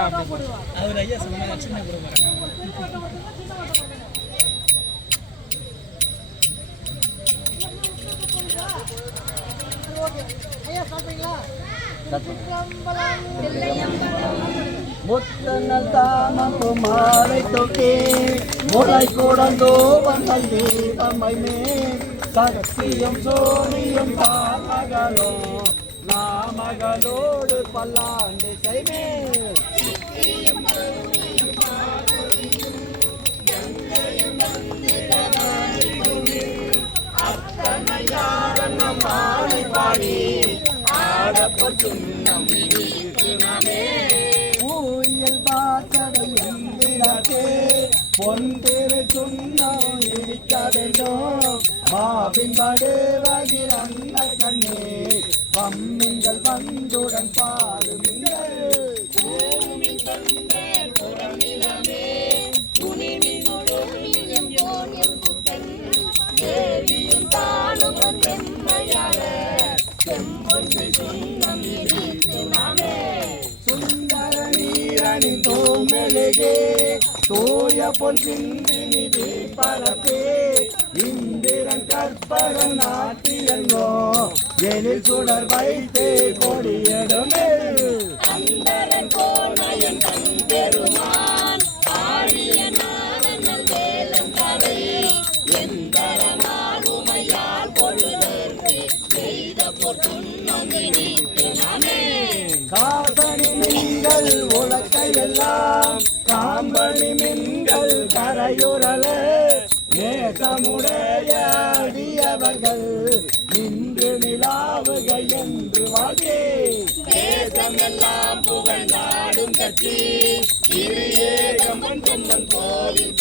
அவர் ஐயா சொன்ன சின்ன குருமாரங்க முத்தனல் தாமப்பு மாலை தொட்டி முளை கூடந்தோ வந்தல் தீபமை மேல் சக்தியும் சோழியும் தாமகளோ நாமகளோடு பல்லாண்டு செய்மே பாடி ஆடப்பட்டுள்ளம் ஊயல் பாசடை எந்திரே பொன்திரு சுண்ணம் இடிக்க வேண்டும் மாபின் வடுவகில் அந்த கண்ணே வம்மிங்கள் வந்துடன் பாடுமிங்கள் சுந்தர நீரணி தோமெழுகே தூய பொன் சிந்தினிதி பரப்பே இந்திரன் கற்பகன் நாட்டியங்கோ எனில் சுடர் வைத்தே கொடியிடுமே அந்தரன் கோணையன் பெருமான் ஆடிய நாடனல் வேலன் கரை எந்தரனால் உமையால் பொழுதற்கு செய்த பொருண்ணம் இனித்து நாமே காசனி மின்கள் உலக்கையெல்லாம் காம்பனி மின்கள் கரையுறல நேசமுடைய அடியவர்கள் நின்று நிலாவுக என்று வாகே தேசமெல்லாம் புகழ் நாடும் கட்சி ஏகம்பன் தும்மன் கோவில்